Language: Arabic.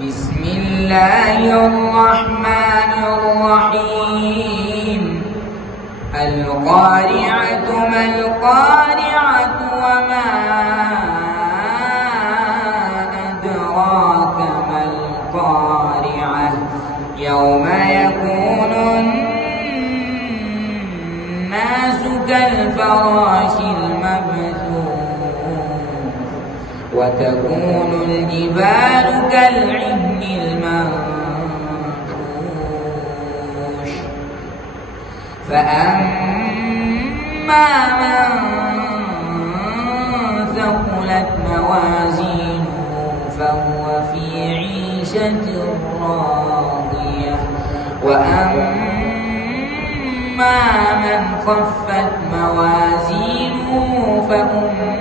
بسم الله الرحمن الرحيم. القارعة ما القارعة وما أدراك ما القارعة يوم يكون الناس كالفراش المبثوث وتكون الجبال كالعهن المنفوش فأما من ثقلت موازينه فهو في عيشة راضية وأما من خفت موازينه فأمه